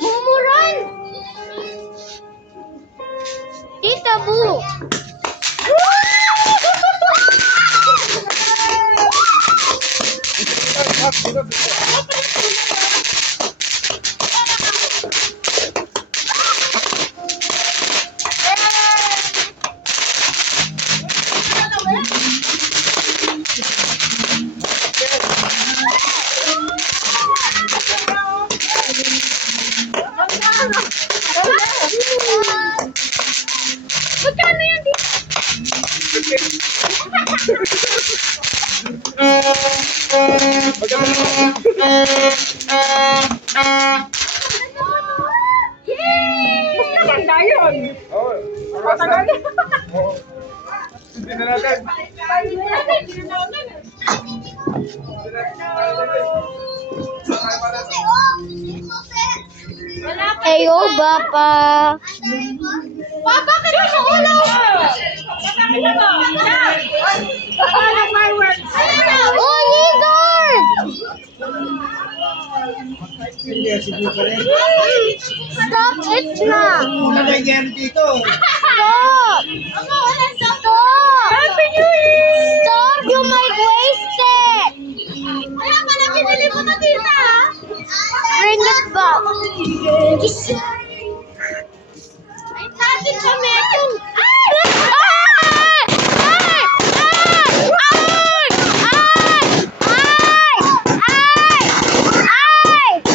Mumuran! Tita Bu! Magkano yan dito? Yay! Maganda yun! Oo. Matagal na. Oo. Hindi na natin. Ayo, Bapa. Papa, bakit mo ulo? Oh, Nigard! Stop it na! Stop! Stop! Happy New Year! Stop! You might waste it! Kaya pala pinili mo na tita! Bring it back! Ay, natin kami! Ay! Ay! Ay! Ay! Ay! Ay! Ay!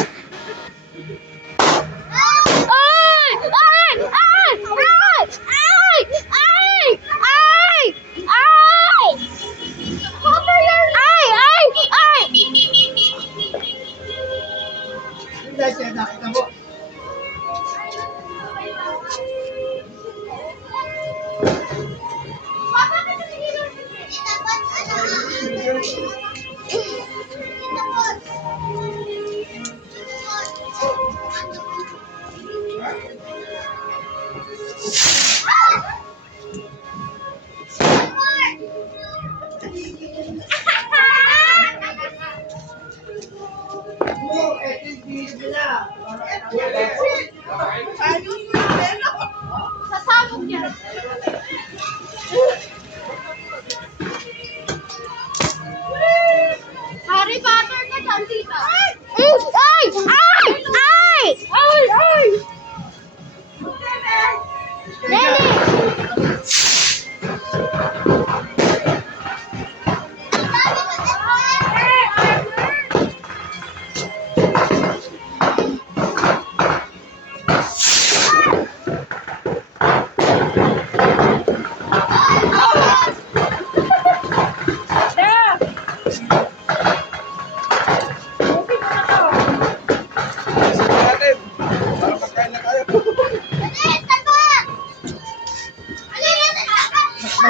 Sasabog yan. Harry Potter na dyan, tita. Ay! Ay! Ay! Ay! Ay! Lenny!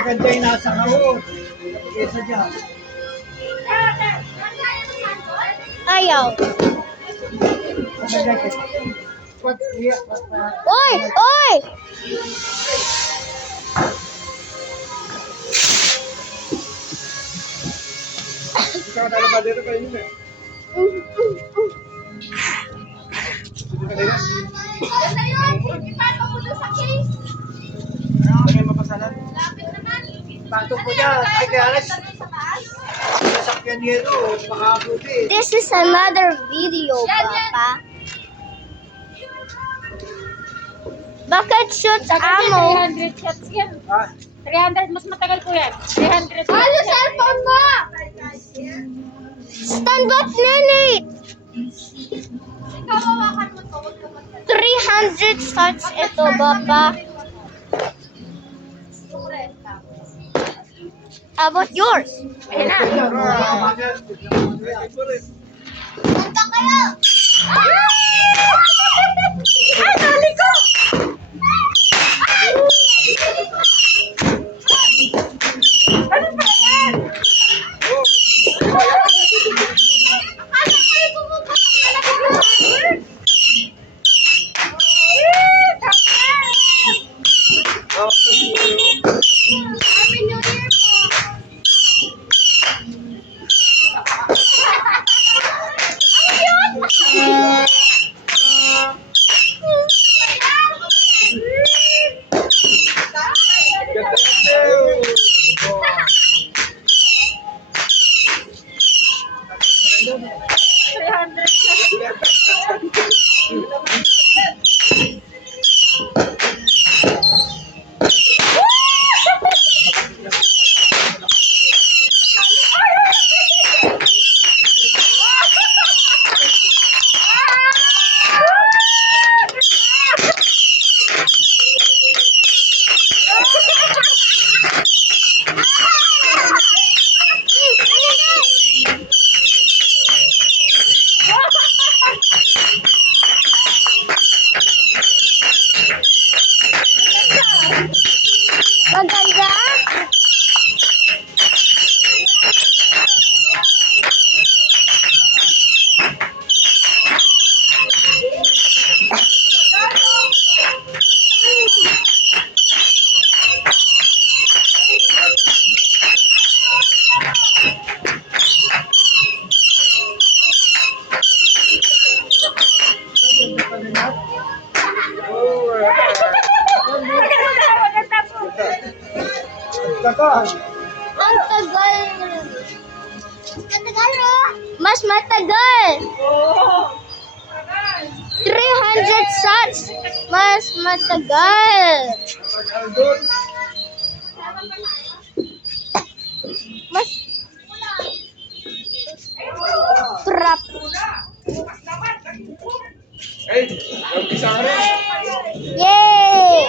Maganda yung nasa kahon. Kesa dyan. Ayaw. Maganda kasi. Oy! Oy! Ikaw na ba dito kayo yun eh? Hindi ka nila? Ano yung mapasalan? Pato po dyan. Ay, kaya alas. Sasakyan nito. Makabuti. This is another video, Papa. Bakit shoots ammo? 300 shots yan. Ah, 300, mas matagal po yan. 300 shots. Ano cellphone mo? Stand up, Nenny! 300 shots ito, Papa. How about yours? Ayan na. Kanta kayo! Ay, nali ko! Ano ba yan? Akala ko yung bumubukas talaga yung fireworks. Happy New Year po! Ang cute! tagal. Ang tagal. Matagal, oh. Mas matagal. 300 sats. Mas matagal. Tagal doon. Mas trap. Ay, mag-isa ka rin. Yay!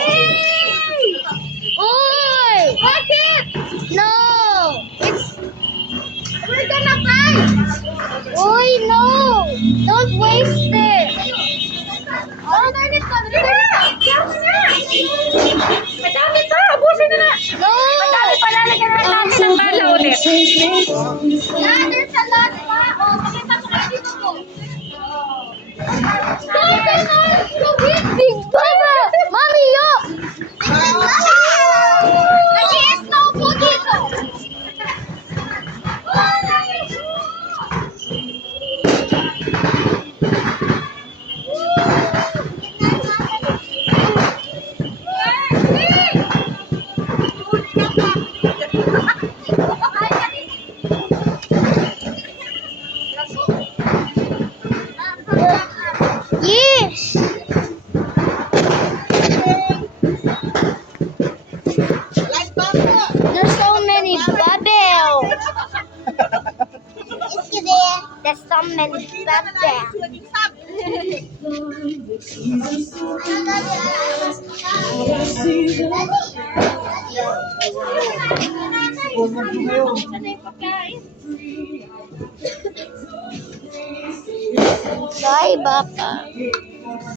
Uy! Bakit? No! We're gonna fight! Uy, no! Don't waste it! Oh, turn it on! Madami pa! Abusin na na! No! Madami pa lalagyan na natin ng bala ulit. Yeah, there's a lot pa! Oh, pakita mo kayo dito po. So big Baba! Mommy, yo! Nag-i-snow po dito! Yes! There's so many bubbles. There's so many Pumunta ngayon. bubbles. Bye, Baka.